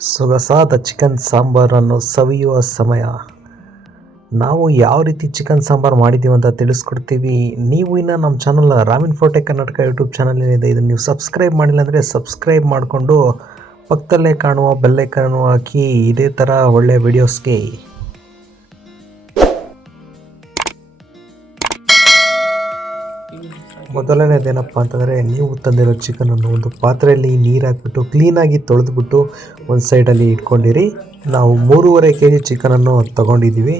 ಸೊಗಸಾದ ಚಿಕನ್ ಸಾಂಬಾರನ್ನು ಸವಿಯುವ ಸಮಯ. ನಾವು ಯಾವ ರೀತಿ ಚಿಕನ್ ಸಾಂಬಾರು ಮಾಡಿದ್ದೀವಿ ಅಂತ ತಿಳಿಸ್ಕೊಡ್ತೀವಿ. ನೀವು ಇನ್ನು ನಮ್ಮ ಚಾನಲ್ ರಾಮಿನ್ ಫೋಟೆ ಕರ್ನಾಟಕ ಯೂಟ್ಯೂಬ್ ಚಾನಲ್ ಏನಿದೆ, ಇದನ್ನು ನೀವು ಸಬ್ಸ್ಕ್ರೈಬ್ ಮಾಡಿಲ್ಲ ಅಂದರೆ ಸಬ್ಸ್ಕ್ರೈಬ್ ಮಾಡಿಕೊಂಡು ಪಕ್ಕದಲ್ಲೇ ಕಾಣುವ ಬೆಲ್ಲೈಕನ್ನು ಹಾಕಿ, ಇದೇ ಥರ ಒಳ್ಳೆಯ ವಿಡಿಯೋಸ್ಗೆ ಮೊದಲನೇದೇನಪ್ಪ ಅಂತಂದರೆ ನೀವು ತಂದಿರೋ ಚಿಕನನ್ನು ಒಂದು ಪಾತ್ರೆಯಲ್ಲಿ ನೀರು ಹಾಕ್ಬಿಟ್ಟು ಕ್ಲೀನಾಗಿ ತೊಳೆದ್ಬಿಟ್ಟು ಒಂದು ಸೈಡಲ್ಲಿ ಇಟ್ಕೊಂಡಿರಿ. ನಾವು ಮೂರುವರೆ ಕೆ ಜಿ ಚಿಕನನ್ನು ತಗೊಂಡಿದ್ದೀವಿ.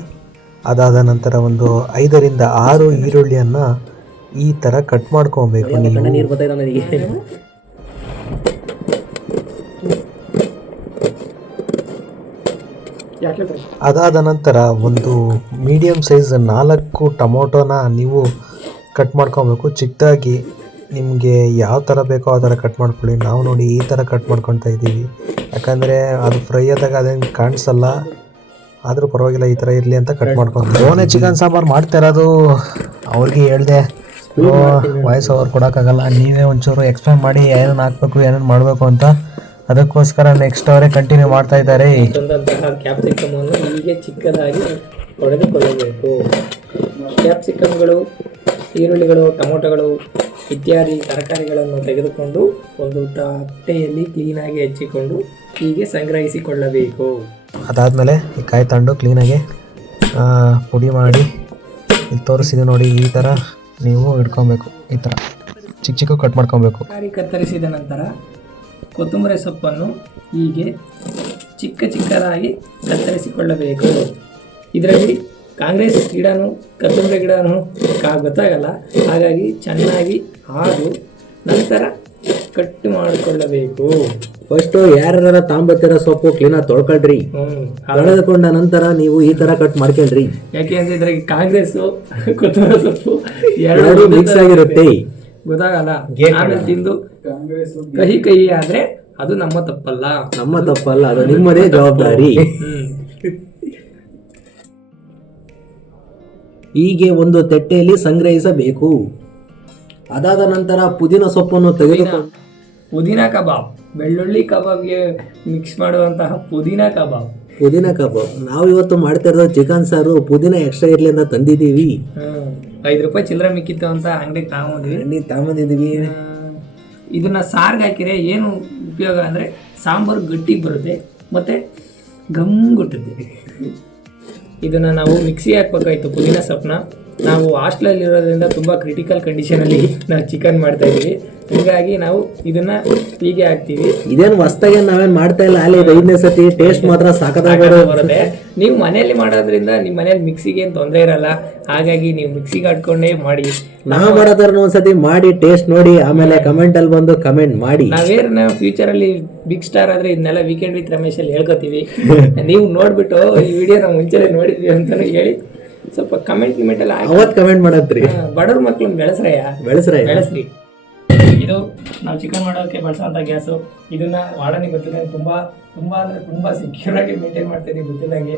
ಅದಾದ ನಂತರ ಒಂದು ಐದರಿಂದ ಆರು ಈರುಳ್ಳಿಯನ್ನು ಈ ಥರ ಕಟ್ ಮಾಡ್ಕೊಬೇಕು ನೀವು. ಅದಾದ ನಂತರ ಒಂದು ಮೀಡಿಯಮ್ ಸೈಜ್ ನಾಲ್ಕು ಟೊಮೊಟೊನ ನೀವು ಕಟ್ ಮಾಡ್ಕೊಬೇಕು. ಚಿಕ್ಕದಾಗಿ ನಿಮಗೆ ಯಾವ ಥರ ಬೇಕೋ ಆ ಥರ ಕಟ್ ಮಾಡ್ಕೊಳ್ಳಿ. ನಾವು ನೋಡಿ ಈ ಥರ ಕಟ್ ಮಾಡ್ಕೊತಾ ಇದ್ದೀವಿ. ಯಾಕಂದರೆ ಅದು ಫ್ರೈ ಆದಾಗ ಅದೇನು ಕಾಣಿಸಲ್ಲ. ಆದರೂ ಪರವಾಗಿಲ್ಲ ಈ ಥರ ಇರಲಿ ಅಂತ ಕಟ್ ಮಾಡ್ಕೊಂಡು ಓನೇ ಚಿಕನ್ ಸಾಂಬಾರು ಮಾಡ್ತಾ ಇರೋದು ಅವ್ರಿಗೆ ಓ ವಾಯ್ಸ್ ಓವರ್ ಕೊಡೋಕ್ಕಾಗಲ್ಲ. ನೀವೇ ಒಂಚೂರು ಎಕ್ಸ್ಪ್ಲೈನ್ ಮಾಡಿ ಏನೇನು ಹಾಕ್ಬೇಕು, ಏನೇನು ಮಾಡಬೇಕು ಅಂತ. ಅದಕ್ಕೋಸ್ಕರ ನೆಕ್ಸ್ಟ್ ಅವರೇ ಕಂಟಿನ್ಯೂ ಮಾಡ್ತಾ ಇದ್ದಾರೆ. ತಂದಂತಹ ಕ್ಯಾಪ್ಸಿಕಮ್ ಅನ್ನು ಹೀಗೆ ಚಿಕ್ಕದಾಗಿ ಹೊಡೆದುಕೊಳ್ಳಬೇಕು ಕ್ಯಾಪ್ಸಿಕಮ್ಗಳು ಈರುಳ್ಳಿಗಳು ಟೊಮೊಟೊಗಳು ಇತ್ಯಾದಿ ತರಕಾರಿಗಳನ್ನು ತೆಗೆದುಕೊಂಡು ಒಂದು ತಟ್ಟೆಯಲ್ಲಿ ಕ್ಲೀನಾಗಿ ಹೆಚ್ಚಿಕೊಂಡು ಹೀಗೆ ಸಂಗ್ರಹಿಸಿಕೊಳ್ಳಬೇಕು. ಅದಾದಮೇಲೆ ಈ ಕಾಯಿ ತಂಡು ಕ್ಲೀನಾಗಿ ಪುಡಿ ಮಾಡಿ ಇಲ್ಲಿ ತೋರಿಸಿದೆ ನೋಡಿ ಈ ಥರ ನೀವು ಇಟ್ಕೊಬೇಕು ಈ ಥರ ಚಿಕ್ಕ ಚಿಕ್ಕ ಕಟ್ ಮಾಡ್ಕೊಬೇಕು. ತರಕಾರಿ ಕತ್ತರಿಸಿದ ನಂತರ ಕೊತ್ತಂಬರಿ ಸೊಪ್ಪನ್ನು ಹೀಗೆ ಚಿಕ್ಕ ಚಿಕ್ಕದಾಗಿ ಕತ್ತರಿಸಿಕೊಳ್ಳಬೇಕು. ಇದರಲ್ಲಿ ಕಾಂಗ್ರೆಸ್ ಗಿಡನೂ ಕದ್ದಂಬರಿ ಗಿಡನೂ ಕಾ ಗೊತ್ತಾಗಲ್ಲ. ಹಾಗಾಗಿ ಚೆನ್ನಾಗಿ ಹಾಗು ನಂತರ ಕಟ್ ಮಾಡಿಕೊಳ್ಳಬೇಕು. ಫಸ್ಟ್ ಯಾರ ತಾಂಬತ್ತಿರ ಸೊಪ್ಪು ಕ್ಲೀನಾಗಿ ತೊಳ್ಕೊಳ್ರಿ. ಹ್ಮ್ ತೊಳೆದುಕೊಂಡ ನಂತರ ನೀವು ಈ ತರ ಕಟ್ ಮಾಡ್ಕೊಳ್ರಿ. ಯಾಕೆ ಅಂದ್ರೆ ಇದ್ರಾಗ ಕಾಂಗ್ರೆಸ್ ಕೊತ್ತಂಬರಿ ಸೊಪ್ಪು ಎರಡು ಎರಡು ಮಿಕ್ಸ್ ಆಗಿರುತ್ತೆ. ಗೊತ್ತಾಗಲ್ಲ? ಆಮೇಲೆ ತಿಂದು ಕಹಿ ಕಹಿ ಆದ್ರೆ ಅದು ನಮ್ಮ ತಪ್ಪಲ್ಲ. ನಮ್ಮ ತಪ್ಪಲ್ಲ ಅದು ನಿಮ್ಮದೇ ಜವಾಬ್ದಾರಿ. ಹೀಗೆ ಒಂದು ತಟ್ಟೆಯಲ್ಲಿ ಸಂಗ್ರಹಿಸಬೇಕು. ಅದಾದ ನಂತರ ಪುದೀನ ಸೊಪ್ಪನ್ನು ತೆಗೆದುಕೊಂಡು ಪುದೀನ. ಕಬಾಬ್. ಬೆಳ್ಳುಳ್ಳಿ ಕಬಾಬ್ಗೆ ಮಿಕ್ಸ್ ಮಾಡುವಂತಹ ಪುದೀನ ಕಬಾಬ್. ಪುದೀನ ಕಬಾಬ್. ನಾವು ಇವತ್ತು ಮಾಡ್ತಾ ಇರೋದು ಚಿಕನ್ ಸಾರು. ಪುದೀನ ಎಕ್ಸ್ಟ್ರಾ ಇರ್ಲಿ ಅಂತ ತಂದಿದ್ದೀವಿ. ಐದು ರೂಪಾಯಿ ಚಿಲ್ಲರೆ ಮಿಕ್ಕಿತ್ತು ಅಂತ ಅಂಗಡಿಗೆ ಎಣ್ಣೆ ತಗೊಂಬಂದಿದ್ದೀವಿ ಇದನ್ನ ಸಾರ್ಗೆ ಹಾಕಿದ್ರೆ ಏನು ಉಪಯೋಗ ಅಂದ್ರೆ ಸಾಂಬಾರು ಗಟ್ಟಿ ಬರುತ್ತೆ. ಮತ್ತೆ ಗಮ್ ಗುಟ್ಟುತ್ತೆ. ಇದನ್ನ ನಾವು ಮಿಕ್ಸಿ ಹಾಕ್ಬೇಕಾಯ್ತು. ಪುದೀನ ಸೊಪ್ಪನ್ನ ನಾವು ಹಾಸ್ಟ್ಲಲ್ಲಿರೋದ್ರಿಂದ ತುಂಬ ಕ್ರಿಟಿಕಲ್ ಕಂಡೀಷನಲ್ಲಿ ನಾವು ಚಿಕನ್ ಮಾಡ್ತಾಯಿದ್ವಿ ಹೀಗಾಗಿ ನಾವು ಇದನ್ನ ಹೀಗೆ ಹಾಕ್ತೀವಿ. ಇದೇನು ಹೊಸ್ತಾಗಿ ನಾವೇನ್ ಮಾಡ್ತಾ ಇಲ್ಲ? ಅಲ್ಲಿ ಐದನೇ ಸತಿ ಟೇಸ್ಟ್ ಮಾತ್ರ ಸಾಕದಾಗ ಬರುತ್ತೆ. ನೀವು ಮನೆಯಲ್ಲಿ ಮಾಡೋದ್ರಿಂದ ನಿಮ್ಮ ಮನೇಲಿ ಮಿಕ್ಸಿಗೆ ಏನು ತೊಂದರೆ ಇರಲ್ಲ. ಹಾಗಾಗಿ ನೀವು ಮಿಕ್ಸಿಗೆ ಹಾಡ್ಕೊಂಡೇ ಮಾಡಿ. ನಾವು ಮಾಡೋದ್ರ ಒಂದ್ಸತಿ ಮಾಡಿ ಟೇಸ್ಟ್ ನೋಡಿ ಆಮೇಲೆ ಕಮೆಂಟ್ ಅಲ್ಲಿ ಬಂದು ಕಮೆಂಟ್ ಮಾಡಿ. ನಾವೇನು ನಾವು ಫ್ಯೂಚರ್ ಅಲ್ಲಿ ಬಿಗ್ ಸ್ಟಾರ್ ಆದ್ರೆ ಇದನ್ನೆಲ್ಲ ವೀಕೆಂಡ್ ವಿತ್ ರಮೇಶ್ ಅಲ್ಲಿ ಹೇಳ್ಕೊತೀವಿ. ನೀವು ನೋಡ್ಬಿಟ್ಟು ಈ ವಿಡಿಯೋ ನಾವು ಮುಂಚೆನೆ ನೋಡಿದ್ವಿ ಅಂತಾನು ಹೇಳಿ ಸ್ವಲ್ಪ ಕಮೆಂಟ್ ಗಿಮೆಂಟ್ ಎಲ್ಲ ಹಾಕಿ. ಅವತ್ ಕಮೆಂಟ್ ಮಾಡತ್ರಿ. ಬಡವ್ರ ಮಕ್ಳನ್ನ ಬೆಳೆಸ್ರಯ್ಯ? ಬೆಳೆಸ್ರಯ್ಯ. ಬೆಳೆಸ್ರಿ. ಇದು ನಾವು ಚಿಕನ್ ಮಾಡೋಕ್ಕೆ ಬಳಸೋಂಥ ಗ್ಯಾಸು. ಇದನ್ನ ಮಾಡೋಣ ಗೊತ್ತಿಲ್ಲ ತುಂಬ ತುಂಬ ಅಂದರೆ ತುಂಬ ಸೆಕ್ಯೂರಾಗಿ ಮೇಂಟೈನ್ ಮಾಡ್ತೀನಿ ಗೊತ್ತಿದ್ದಂಗೆ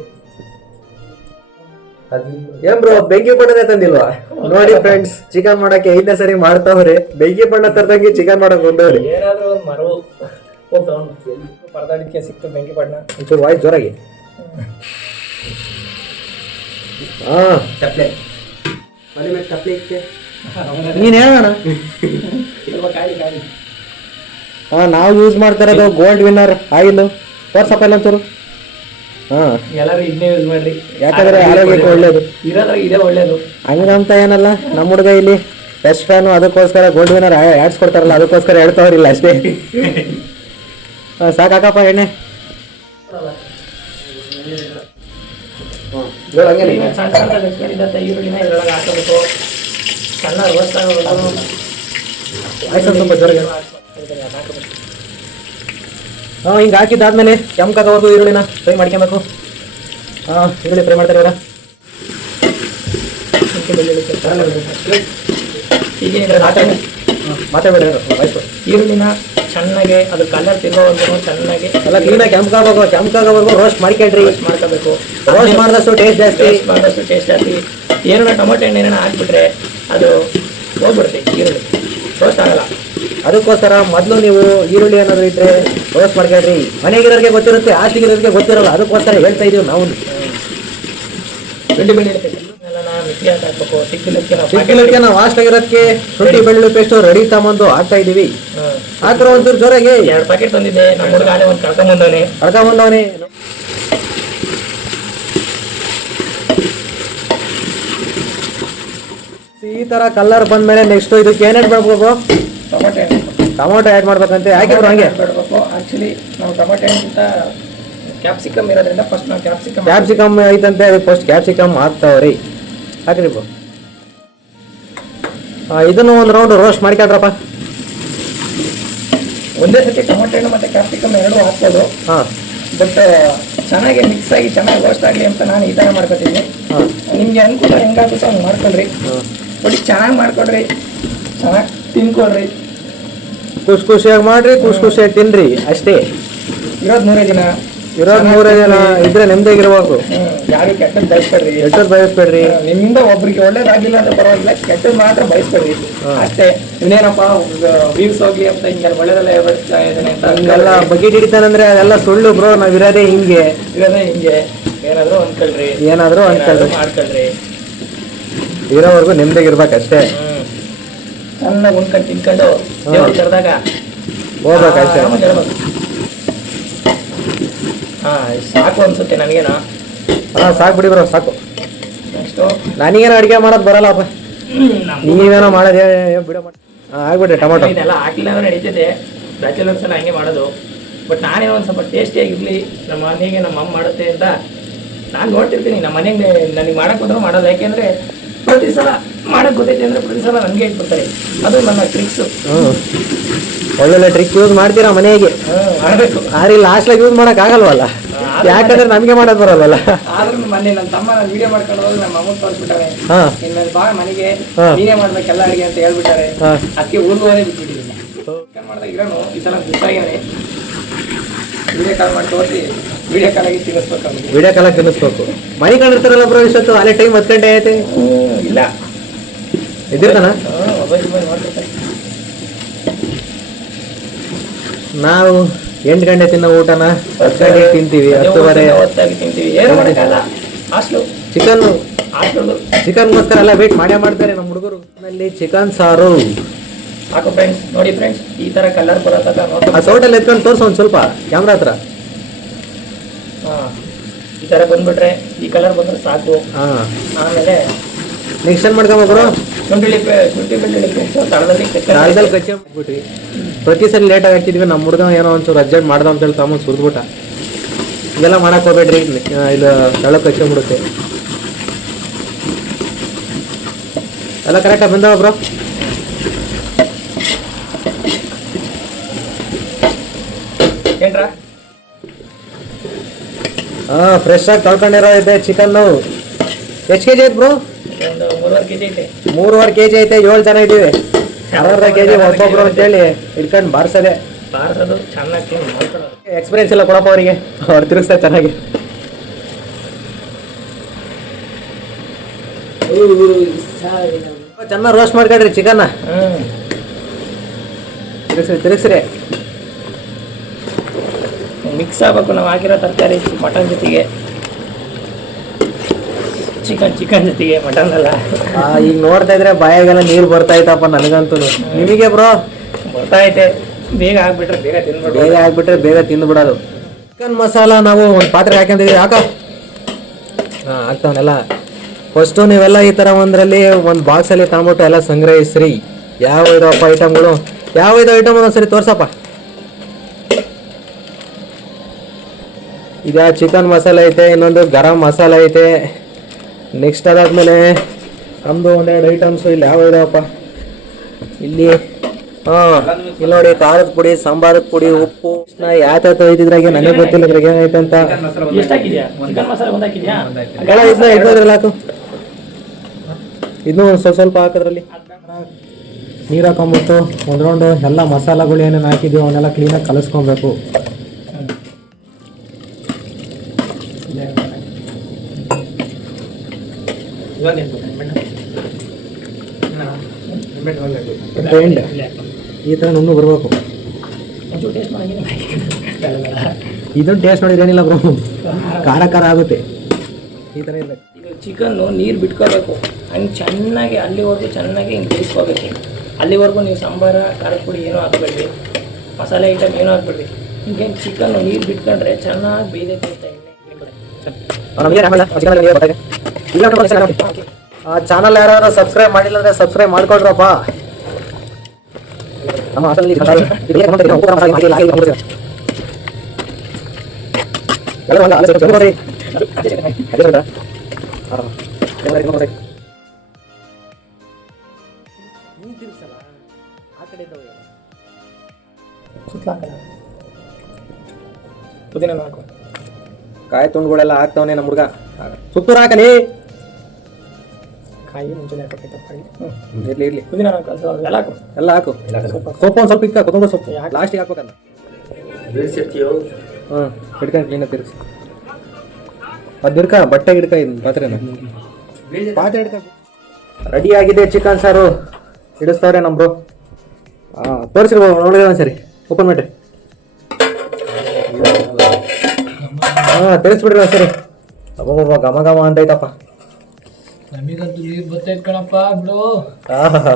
ಗೊತ್ತಿಲ್ಲಂಗೆ ಏನ್ ಬ್ರೋ ಬೆಂಕಿ ಬಣ್ಣನೇ ತಂದಿಲ್ವಾ? ನೋಡಿ ಫ್ರೆಂಡ್ಸ್ ಚಿಕನ್ ಮಾಡಕ್ಕೆ ಐದನೇ ಸರಿ ಮಾಡ್ತಾವ್ರೆ. ಬೆಂಕಿ ಬಣ್ಣ ತರದಂಗೆ ಚಿಕನ್ ಮಾಡಕ್ ಬಂದವ್ರಿ. ಏನಾದ್ರೂ ಒಂದು ಮರವು ಪರದಾಡಿಕೆ ಸಿಕ್ತು ಬೆಂಕಿ ಬಣ್ಣ ಒಂಚೂರು ವಾಯ್ಸ್ ಜೋರಾಗಿ. ಹಾ. ತಪ್ಪಲೆ ಮನೆ ಮೇಲೆ ತಪ್ಪಲೆ ಸ್ವಲ್ಪ ಕಾಯಿ ಹೇಳೋಣ? ಹಾ ನಾವು ಯೂಸ್ ಮಾಡ್ತಾ ಇರೋದು ಗೋಲ್ಡ್ ವಿನ್ನರ್ ಆಯಿಲ್ ವಾಟ್ಸಪ್ ಇಲ್ಲ ಒಂಚೂರು ಹಾ. ಎಲ್ಲರೂ ಇದನ್ನೇ ಯೂಸ್ ಮಾಡ್ರಿ. ಯಾಕಂದ್ರೆ ಆರೋಗ್ಯಕ್ಕೆ ಒಳ್ಳೇದು. ಇರೋದ್ರ ಇದೇ ಒಳ್ಳೇದು. ಹಂಗಂತ ಏನಲ್ಲ ನಮ್ಮ ಹುಡುಗ ಇಲ್ಲಿ ಬೆಸ್ಟ್ ಫ್ಯಾನು ಅದಕ್ಕೋಸ್ಕರ ಗೋಲ್ಡ್ ವಿನ್ನರ್ ಆಡ್ಸ್ ಕೊಡ್ತಾರಲ್ಲ ಅದಕ್ಕೋಸ್ಕರ ಹೇಳ್ತಾವ್ರಿಲ್ಲ ಅಷ್ಟೇ. ಹಾ, ಸಾಕಾಕಪ್ಪ ಎಣ್ಣೆ. ಸಣ್ಣ ಬೆಚ್ಕೊಂಡಿದ್ದಂಥ ಈರುಳ್ಳಿನ ಇದ್ರೊಳಗೆ ಹಾಕಬೇಕು ಸಣ್ಣ ರೋಸ್ಟ್ ಆಗೋದು ಆಯ್ತು ಸ್ವಲ್ಪ ಜೋರಾಗಿ ಹಾಂ ಹಿಂಗೆ ಹಾಕಿದ್ದಾದ್ಮೇಲೆ ಕೆಂಪಾಗಬಹುದು ಈರುಳ್ಳಿನ ಫ್ರೈ ಮಾಡ್ಕೊಬೇಕು ಹಾಂ ಈರುಳ್ಳಿ ಫ್ರೈ ಮಾಡ್ತಾರೆ ಇವರ? ಹೀಗೆ ಹಾಕಿ ಮಾತಾಡ್ಬೇಡಿ ಆಯ್ತು. ಈರುಳ್ಳಿನ ಚೆನ್ನಾಗಿ ಅದು ಕಲರ್ ತಿನ್ನೋವರೆಗೂ ಚೆನ್ನಾಗಿ ಎಲ್ಲ ಕ್ಲೀನಾಗಿ ಕೆಂಪಾಗಬೇಕು ಕೆಂಪಾಗೋವರೆಗೂ ರೋಸ್ಟ್ ಮಾಡ್ಕೊಂಡ್ರಿ. ರೋಸ್ಟ್ ಮಾಡ್ಕೋಬೇಕು. ರೋಸ್ಟ್ ಮಾಡಿದಷ್ಟು ಟೇಸ್ಟ್ ಜಾಸ್ತಿ. ಮಾಡಿದಷ್ಟು ಟೇಸ್ಟ್ ಜಾಸ್ತಿ. ಏನೋ ಟೊಮೊಟೊ ಹಣ್ಣು ಏನೇನೋ ಹಾಕ್ಬಿಟ್ರೆ ಅದು ಹೋಗ್ಬಿಡುತ್ತೆ ಈರುಳ್ಳಿ. ರೋಸ್ಟ್ ಆಗಲ್ಲ. ಅದಕ್ಕೋಸ್ಕರ ಮೊದಲು ನೀವು ಈರುಳ್ಳಿ ಏನಾದ್ರು ಇಟ್ಟರೆ ರೋಸ್ಟ್ ಮಾಡ್ಕೊಳ್ರಿ ಮನೆಗಿರೋರಿಗೆ ಗೊತ್ತಿರುತ್ತೆ ಆಸ್ತಿಗಿರೋರಿಗೆ ಗೊತ್ತಿರಲ್ಲ. ಅದಕ್ಕೋಸ್ಕರ ಹೇಳ್ತಾ ಇದೀವಿ ನಾವು. ಬೆಳ್ಳಿ ಬೆಳ್ಳಿ ಎಲ್ಲ ನಾವು ಸಿಕ್ಕಿಲಕ್ಕೆ ಶುಂಠಿ ಬೆಳ್ಳುಳ್ಳಿ ಪೇಸ್ಟ್ ರೆಡಿ ತಗೊಂಡು ಹಾಕ್ತಾ ಇದೀವಿ. ಆ ಹಾಕಿರೋ ಒಂಚೂರು ಜೋರಾಗಿ. ಎರಡು ಪ್ಯಾಕೆಟ್ ಬಂದಿದೆ ನಮ್ಮ ಹುಡುಗ ಕಳ್ಕೊಂಡ್ ಒಂದು ಕಳ್ಕೊಂಬಂದವನೆ ಕಳ್ಕೊಂಬಂದವನೇ ಈ ತರ ಕಲರ್ ಬಂದ್ಮೇಲೆ ನೆಕ್ಸ್ಟ್ ಇದಕ್ಕೆ ಏನೇನು ಮಾಡ್ಬೇಕು. ಟೊಮೆಟೊ ಟೊಮೊಟೊ ಆ್ಯಡ್ ಮಾಡ್ಬೇಕಂತೆ. ಹಾಕಿಬ್ರು ಹಂಗೆ? ಬಿಡಬೇಕು ಆ್ಯಕ್ಚುಲಿ ನಾವು ಟೊಮೆಟೊ ಹಣ್ಣಿಗಿಂತ ಕ್ಯಾಪ್ಸಿಕಮ್ ಇರೋದ್ರಿಂದ ಫಸ್ಟ್ ನಾವು ಕ್ಯಾಪ್ಸಿಕಮ್ ಕ್ಯಾಪ್ಸಿಕಮ್ ಐತಂತೆ. ಅದಕ್ಕೆ ಫಸ್ಟ್ ಕ್ಯಾಪ್ಸಿಕಮ್ ಹಾಕ್ತಾವ್ರಿ. ಹಾಕ್ರಿ ಬ್ರೋ. ಇದನ್ನು ಒಂದು ರೌಂಡ್ ರೋಸ್ಟ್ ಮಾಡ್ಕೊಳ್ರಪ್ಪ ಒಂದೇ ಸತಿ ಟೊಮೆಟೊ ಹಣ್ಣು ಮತ್ತು ಕ್ಯಾಪ್ಸಿಕಮ್ ಎರಡೂ ಹಾಕ್ಬೋದು. ಹಾಂ. ಬಟ್ ಚೆನ್ನಾಗಿ ಮಿಕ್ಸ್ ಆಗಿ ಚೆನ್ನಾಗಿ ರೋಸ್ಟ್ ಆಗಲಿ ಅಂತ ನಾನು ಈ ಥರ ಮಾಡ್ಕೊತೀನಿ. ನಿಮಗೆ ಅನುಕೂಲ ಹೆಂಗಾಗುತ್ತೆ ಹಂಗೆ ಮಾಡ್ಕೊಳ್ರಿ. ಬಟ್ ಚೆನ್ನಾಗಿ ಮಾಡ್ಕೊಡ್ರಿ. ಚೆನ್ನಾಗಿ ತಿನ್ಕೊಳ್ರಿ ಖುಷಿ ಖುಷಿಯಾಗಿ ಮಾಡ್ರಿ ಖುಷಿ ಖುಷಿಯಾಗಿ ತಿನ್ರಿ ಅಷ್ಟೇ. ಇರೋದು ಮೂರೇ ದಿನ ಇರೋದು ಮೂರೇ ದಿನ ಇದ್ರೆ ನೆಮ್ಮದಿಯಾಗಿರ್ಬೇಕು ಯಾರು ಕೆಟ್ಟದ್ದು ಬಯಸ್ಬೇಡ್ರಿ. ಎಷ್ಟೊತ್ತು ಬಯಸ್ಬೇಡ್ರಿ. ನಿಮ್ಮಿಂದ ಒಬ್ರಿಗೆ ಒಳ್ಳೇದಾಗಿಲ್ಲ ಅಂತ ಪರವಾಗಿಲ್ಲ ಕೆಟ್ಟದ್ದು ಮಾತ್ರ ಬಯಸ್ಬೇಡ್ರಿ. ಅಷ್ಟೇ. ಇನ್ನೇನಪ್ಪ ವ್ಯೂಸ್ ಹೋಗ್ಲಿ ಅಂತ ಹಿಂಗೆಲ್ಲ ಒಳ್ಳೇದೆಲ್ಲ ಹೇಳ್ತಾ ಇದ್ದಾನೆ ಅಂತ ಹಿಂಗೆಲ್ಲ ಬಕೆಟ್ ಹಿಡಿತಾನಂದ್ರೆ ಅದೆಲ್ಲ ಸುಳ್ಳು ಬ್ರೋ ನಾವು ಇರೋದೇ ಹಿಂಗೆ. ಇರೋದೇ ಹಿಂಗೆ. ಏನಾದರೂ ಅನ್ಕೊಳ್ರಿ ಏನಾದರೂ ಏನಾದ್ರು ಅನ್ಕೊಳ್ರಿ ಮಾಡ್ಕೊಳ್ರಿ. ಇರೋವರೆಗೂ ನೆಮ್ಮದಿಗೆ ಇರ್ಬೇಕಷ್ಟೇ ಹ್ಮ್ ಚೆನ್ನಾಗಿ ಉಣ್ಕೊಂಡು ತಿನ್ಕೊಂಡು ದೇವ್ರು ಕರೆದಾಗ ಹೋಗ್ಬೇಕು ಅಷ್ಟೇ. ಹೇಳ್ಬೇಕು ಹಾ ಸಾಕು ಅನ್ಸುತ್ತೆ ನನಗೇನೋ. ಹಾ ಸಾಕು ಬಿಡಿ ಬ್ರೋ ಸಾಕು. ನೆಕ್ಸ್ಟು? ನನಗೇನೋ ಅಡುಗೆ ಮಾಡೋದು ಬರಲ್ಲಪ್ಪ ನೀವೇನೋ ಮಾಡೋದೇ ಬಿಡ ಆಗ್ಬಿಟ್ಟೆ ಟೊಮೊಟೊ. ಇದೆಲ್ಲ ಹಾಕಿಲ್ಲ ಅಂದ್ರೆ ನಡೀತದೆ ಬ್ಯಾಚುಲರ್ಸ್ ಎಲ್ಲ ಹಂಗೆ ಮಾಡೋದು. ಬಟ್ ನಾನೇನೋ ಒಂದು ಸ್ವಲ್ಪ ಟೇಸ್ಟಿಯಾಗಿರಲಿ ನಮ್ಮ ಮನೆಗೆ ನಮ್ಮ ಅಮ್ಮ ಮಾಡುತ್ತೆ ಅಂತ ನಾನು ನೋಡ್ತಿರ್ತೀನಿ. ನಮ್ಮ ಮನೆಗೆ ನನಗೆ ಮಾಡಕ್ಕೆ ಹೋದ್ರೆ ಮಾಡಲ್ಲ. ಯಾಕೆಂದರೆ ಪ್ರತಿ ಸಲ ಮಾಡಕ್ ಗೊತ್ತೈತೆ ಅಂದ್ರೆ ಪ್ರತಿ ಸಲ ನನಗೆ ಇಟ್ಬಿಡ್ತಾರೆ ಅದು ನನ್ನ ಟ್ರಿಕ್ಸ್ ಒಳ್ಳೆ ಒಳ್ಳೊಳ್ಳೆ ಟ್ರಿಕ್ ಯೂಸ್ ಮಾಡ್ತೀರಾ ಮನೆಗೆ? ಮಾಡಬೇಕು. ಆದ್ರೆ ಲಾಸ್ಟ್ ಲಾಸ್ಟ್ಲಾಗ ಯೂಸ್ ಮಾಡಕ್ ಆಗಲ್ವಲ್ಲ? ಯಾಕಂದ್ರೆ ನಮ್ಗೆ ಮಾಡೋದು ಬರಲ್ಲ ಆದ್ರೂ ಮೊನ್ನೆ ನನ್ನ ತಮ್ಮ ನಾನು ವಿಡಿಯೋ ಮಾಡ್ಕೊಂಡು ಹೋಗಿ ನಮ್ಮ ಅಮ್ಮ ತೋರಿಸ್ಬಿಟ್ಟಾರೆ ಇನ್ಮೇಲೆ ಬಾ ಮನೆಗೆ. ನೀನೇ ಮಾಡ್ಬೇಕೆಲ್ಲ ಅಡಿಗೆ ಅಂತ ಹೇಳ್ಬಿಟ್ಟಾರೆ. ಅಕ್ಕಿ ಅದಕ್ಕೆ ಊರ್ಗೋನೇ ಬಿಟ್ಬಿಟ್ಟಿದ್ದೀನಿ. ಮಾಡಿದಾಗ ಇರೋನು ಈ ಸಲ ಮಿಸ್ ವಿಡಿಯೋ ಕಾಲ್ ಮಾಡಿ ತೋರಿಸಿ ವಿಡಿಯೋ ಕಾಲ್ ಆಗಿ ತಿನ್ನಿಸ್ಬೇಕು ವಿಡಿಯೋ ಕಾಲ ತಿನ್ನಿಸ್ಬೇಕು ಮನೆ ಕಂಡಿರ್ತಾರಲ್ಲ ಬ್ರೋ ಇಷ್ಟೊತ್ತು? ಅಲ್ಲೇ ಟೈಮ್ ಹತ್ತು ಗಂಟೆ ಐತೆ ಇಲ್ಲ. ಇದ್ದಿರ್ತಾನ ಮೊಬೈಲ್ ಮೊಬೈಲ್ ನೋಡ್ತಿರ್ತಾರೆ ನಾವು ಎಂಟು ಗಂಟೆ ತಿನ್ನೋ ಊಟನ ಹತ್ತು ಗಂಟೆ ತಿಂತೀವಿ ಹತ್ತುವರೆ. ಹೊತ್ತಾಗಿ ತಿಂತೀವಿ. ಏನು ಮಾಡೋಕ್ಕಲ್ಲ ಹಾಸ್ಲು ಚಿಕನ್ ಹಾಸ್ಲು ಚಿಕನ್ಗೋಸ್ಕರ ಎಲ್ಲ ವೇಟ್ ಮಾಡೇ ಮಾಡ್ತಾರೆ ನಮ್ಮ ಹುಡುಗರು. ನಲ್ಲಿ ಚಿಕನ್ ಸಾರು. ಹಾಕು ಫ್ರೆಂಡ್ಸ್ ನೋಡಿ ಫ್ರೆಂಡ್ಸ್ ಈ ಥರ ಕಲರ್ ಬರೋ ತನಕ ಆ ಸೌಟಲ್ಲಿ ಎತ್ಕೊಂಡು ತೋರ್ಸು ಒಂದು ಸ್ವಲ್ಪ ಕ್ಯಾಮ್ರಾ ಹತ್ರ. ಹಾಂ ಈ ಥರ ಬಂದ್ಬಿಟ್ರೆ ಈ ಕಲರ್ ಬಂದ್ರೆ ಸಾಕು. ಹಾಂ. ಆಮೇಲೆ ನೆಕ್ಸ್ಟ್ ಏನು ಮಾಡ್ಕೊಂಬಬ್ರು ಶುಂಠಿ ಶುಂಠಿ ಬೆಳ್ಳುಳ್ಳಿ ಪೇಸ್ಟ್ ತಳದಲ್ಲಿ ಕಚ್ಚಿ ಪ್ರತಿ ಸಲ ಲೇಟಾಗಿ ಹಾಕಿದ್ವಿ ನಮ್ಮ ಹುಡುಗ ಏನೋ ಒಂಚೂರು ಅರ್ಜೆಂಟ್ ಮಾಡ್ದ ಅಂತೇಳಿ ತಗೊಂಡು ಸುರಿದ್ಬಿಟ್ಟ. ಇದೆಲ್ಲ ಮಾಡಕ್ ಹೋಗ್ಬೇಡ್ರಿ ಇಲ್ಲ ಇದು ತಳ ಬಿಡುತ್ತೆ ಎಲ್ಲ ಕರೆಕ್ಟಾಗಿ ಬಂದವ ಬ್ರೋ? ಹಾಂ ಫ್ರೆಶ್ ಆಗಿ ತೊಳ್ಕೊಂಡಿರೋ ಇದೆ ಚಿಕನ್ನು ಎಷ್ಟು ಕೆ ಜಿ ಐತೆ ಬ್ರೋ ಒಂದು ಮೂರುವರೆ ಕೆ ಜಿ ಐತೆ ಏಳು ಜನ ಇದ್ದೀವಿ ಅರ್ಧ ಕೆ ಜಿ ಒಬ್ಬೊಬ್ರು ಅಂತೇಳಿ ಇಟ್ಕೊಂಡು ಬಾರಿಸದೆ. ಎಕ್ಸ್ಪೀರಿಯನ್ಸ್ ಎಲ್ಲ ಕೊಡಪ್ಪ ಅವರಿಗೆ. ಅವ್ರು ತಿರುಗಿಸ್ತಾ ಚೆನ್ನಾಗಿ. ಚೆನ್ನಾಗಿ ರೋಸ್ಟ್ ಮಾಡ್ಕೊಳ್ರಿ ಚಿಕನ್ ತಿರುಗಿಸ್ರಿ ತಿರುಗಿಸ್ರಿ. ಮಿಕ್ಸ್ ಆಗಬೇಕು ನಾವು ಹಾಕಿರೋ ತರಕಾರಿ ಮಟನ್ ಜೊತೆಗೆ. ಚಿಕನ್ ಚಿಕನ್ ಜೊತೆಗೆ ಮಟನ್ ಅಲ್ಲ. ಈಗ ನೋಡ್ತಾ ಇದ್ರೆ ಬಾಯಾಗೆಲ್ಲ ನೀರು ಬರ್ತಾ ಐತಪ್ಪ ನನಗಂತೂ. ನಿಮಗೆ ಬ್ರೋ? ಬರ್ತಾ ಐತೆ. ಬೇಗ ಆಗ್ಬಿಟ್ರೆ ಬೇಗ ತಿನ್ಬಿಟ್ಟು ಬೇಗ ಆಗ್ಬಿಟ್ರೆ ಬೇಗ ತಿಂದ್ಬಿಡೋದು. ಚಿಕನ್ ಮಸಾಲ ನಾವು ಒಂದು ಪಾತ್ರೆ ಹಾಕೊಂಡಿದ್ದೀವಿ ಹಾಕ. ಹಾಂ ಹಾಕ್ತಾವನ್ನೆಲ್ಲ ಫಸ್ಟು ನೀವೆಲ್ಲ ಈ ಥರ ಒಂದರಲ್ಲಿ ಒಂದು ಬಾಕ್ಸಲ್ಲಿ ತಗೊಂಬಿಟ್ಟು ಎಲ್ಲ ಸಂಗ್ರಹಿಸ್ರಿ. ಯಾವ ಐಟಮ್ಗಳು ಯಾವ ಇದು ಐಟಮ್ ಒಂದೊಂದ್ಸರಿ ತೋರ್ಸಪ್ಪ. ಈಗ ಚಿಕನ್ ಮಸಾಲ ಐತೆ ಇನ್ನೊಂದು ಗರಂ ಮಸಾಲ ಐತೆ. ನೆಕ್ಸ್ಟ್ ಅದಾದ್ಮೇಲೆ ನಮ್ಮದು ಒಂದೆರಡು ಐಟಮ್ಸು ಇಲ್ಲಿ ಯಾವ ಇದಾವಪ್ಪ? ಇಲ್ಲಿ ಹಾಂ ಇಲ್ಲಿ ನೋಡಿ ಖಾರದ ಪುಡಿ ಸಾಂಬಾರದ ಪುಡಿ ಉಪ್ಪು. ಯಾವ್ಯಾವ ಐತಿದ್ರಾಗೆ ನನಗೆ ಗೊತ್ತಿಲ್ಲ ಇದ್ರಾಗ ಏನೈತೆ ಅಂತ. ಮಸಾಲ ಒಂದು ಇದ್ರಲ್ಲಿ ಹಾಕು. ಸ್ವಲ್ಪ ಸ್ವಲ್ಪ ಹಾಕೋದ್ರಲ್ಲಿ. ನೀರು ಹಾಕೊಂಬಿಟ್ಟು ಒಂದು ರೌಂಡು ಎಲ್ಲ ಮಸಾಲಗಳು ಏನೇನು ಹಾಕಿದ್ದೀವಿ ಅವನ್ನೆಲ್ಲ ಕ್ಲೀನಾಗಿ ಕಲಿಸ್ಕೊಬೇಕು. ಎಂಡ್ ಈ ಥರ ನನ್ನೂ ಬರಬೇಕು. ಇದನ್ನು ಟೇಸ್ಟ್ ಮಾಡಿದ್ರೆ ಏನಿಲ್ಲ ಬ್ರೋ ಖಾರ ಖಾರ ಆಗುತ್ತೆ. ಈ ಥರ ಇಲ್ಲ ಇದು ಚಿಕನ್ನು ನೀರು ಬಿಟ್ಕೋಬೇಕು ಹಂಗೆ ಚೆನ್ನಾಗಿ ಅಲ್ಲಿವರೆಗೂ ಚೆನ್ನಾಗಿ ಹಿಂಗೆ ಬೇಯಿಸ್ಕೋಬೇಕು ಅಲ್ಲಿವರೆಗೂ ನೀವು ಸಾಂಬಾರ ಖಾರದ ಪುಡಿ ಏನೂ ಹಾಕ್ಬೇಡ್ರಿ. ಮಸಾಲೆ ಐಟಮ್ ಏನೂ ಹಾಕ್ಬೇಡ್ರಿ. ಹಿಂಗೇನು ಚಿಕನ್ನು ನೀರು ಬಿಟ್ಕೊಂಡ್ರೆ ಚೆನ್ನಾಗಿ ಬೇಯ್ದೈತೆ ಅಂತ ಆ ಚಾನಲ್ ಯಾರು ಸಬ್ಸ್ಕ್ರೈಬ್ ಮಾಡಿಲ್ಲ ಅಂದ್ರೆ ಸಬ್ಸ್ಕ್ರೈಬ್ ಮಾಡ್ಕೊಳ್ರಪ್ಪ. ನಮ್ಮ ಸುತ್ತಲಾಕಲ್ಲ ಪುದೀನ ಕಾಯಿ ತುಂಡುಗಳೆಲ್ಲ ಹಾಕ್ತವನೆ ನಮ್ಮ ಹುಡುಗ. ಸುತ್ತೂರು ಹಾಕಲಿ. ಕಾಯಿ ಮುಂಚೆನೆ ಹಾಕಬೇಕಪ್ಪ ತಪ್ಪಾಗಿ ಇರಲಿ ಇರಲಿ. ಪುದೀನ ಹಾಕು ಅದು ಎಲ್ಲ ಹಾಕು. ಎಲ್ಲ ಹಾಕು. ಸೊಪ್ಪು ಒಂದು ಸ್ವಲ್ಪ ಇಕ್ಕ ಕೊತ್ತಂಬರಿ ಸೊಪ್ಪು. ಲಾಸ್ಟಿಗೆ ಹಾಕ್ಬೇಕಲ್ಲ ಹಾಂ ಹಿಡ್ಕೊಂಡು ಕ್ಲೀನಾಗಿ ತಿರುಗಿಸಿ ಅದು ಹಿಡ್ಕ ಬಟ್ಟೆ ಹಿಡ್ಕ ಇದು ಪಾತ್ರೆನ. ಪಾತ್ರೆ ಹಿಡ್ಕ. ರೆಡಿ ಆಗಿದೆ ಚಿಕನ್ ಸಾರು. ಹಿಡಿಸ್ತಾರೆ ನಮ್ಮ ಬ್ರೋ ಹಾಂ ತೋರಿಸಿರ್ಬೋದು ನೋಡಿದ್ರೆ ಒಂದ್ಸರಿ ಓಪನ್ ಮಾಡಿರಿ. ಹಾಂ ತಿಳಿಸ್ಬಿಡ್ರಿ ಒಂದ್ಸರಿ ಅಬ್ಬಬ್ಬ ಘಮ ಘಮ ಅಂತ ಐತಪ್ಪ ನಮಗಂತೂ ನೀರು ಬರ್ತೈತೆ ಕಣಪ್ಪ ಬಿಡು. ಆಹಾ.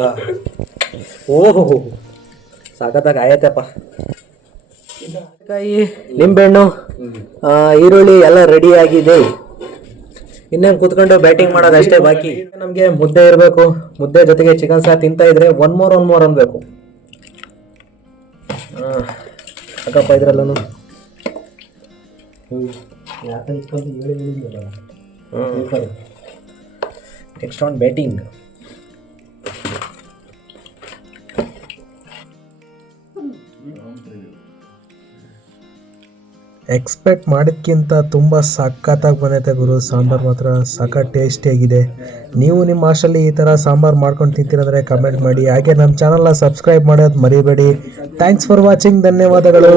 ಓಹೋ. ಸಾಕತ್ತಾಗ ಆಯತ್ತಪ್ಪ. ಕಾಯಿ. ನಿಂಬೆಹಣ್ಣು ಆ, ಈರುಳ್ಳಿ ಎಲ್ಲ ರೆಡಿ ಆಗಿದೆ. ಇನ್ನೇನು ಕುತ್ಕೊಂಡು ಬ್ಯಾಟಿಂಗ್ ಮಾಡೋದು ಅಷ್ಟೇ ಬಾಕಿ. ನಮಗೆ ಮುದ್ದೆ ಇರಬೇಕು. ಮುದ್ದೆ ಜೊತೆಗೆ ಚಿಕನ್ ಸಾರು ತಿಂತಾ ಇದ್ರೆ ಒನ್ ಮೋರ್ ಒನ್ ಮೋರ್ ಅನ್ಬೇಕು. ಅಕ್ಕಪ್ಪ ಇದ್ರಲ್ಲೂ ನೆಕ್ಸ್ಟ್ ಆನ್ ಬ್ಯಾಟಿಂಗ್ ಎಕ್ಸ್ಪೆಕ್ಟ್ ಮಾಡಿದ್ಕಿಂತ ತುಂಬ ಸಖತ್ತಾಗಿ ಬಂದೈತೆ ಗುರು. ಸಾಂಬಾರು ಮಾತ್ರ ಸಖತ್ ಟೇಸ್ಟಿಯಾಗಿದೆ. ನೀವು ನಿಮ್ಮ ಹಾಸ್ಟೆಲ್ಲಿ ಈ ಥರ ಸಾಂಬಾರ್ ಮಾಡ್ಕೊಂಡು ತಿಂತೀರಂದರೆ ಕಮೆಂಟ್ ಮಾಡಿ. ಹಾಗೆ ನಮ್ಮ ಚಾನಲ್ನ ಸಬ್ಸ್ಕ್ರೈಬ್ ಮಾಡೋದು ಮರಿಬೇಡಿ. ಥ್ಯಾಂಕ್ಸ್ ಫಾರ್ ವಾಚಿಂಗ್ ಧನ್ಯವಾದಗಳು.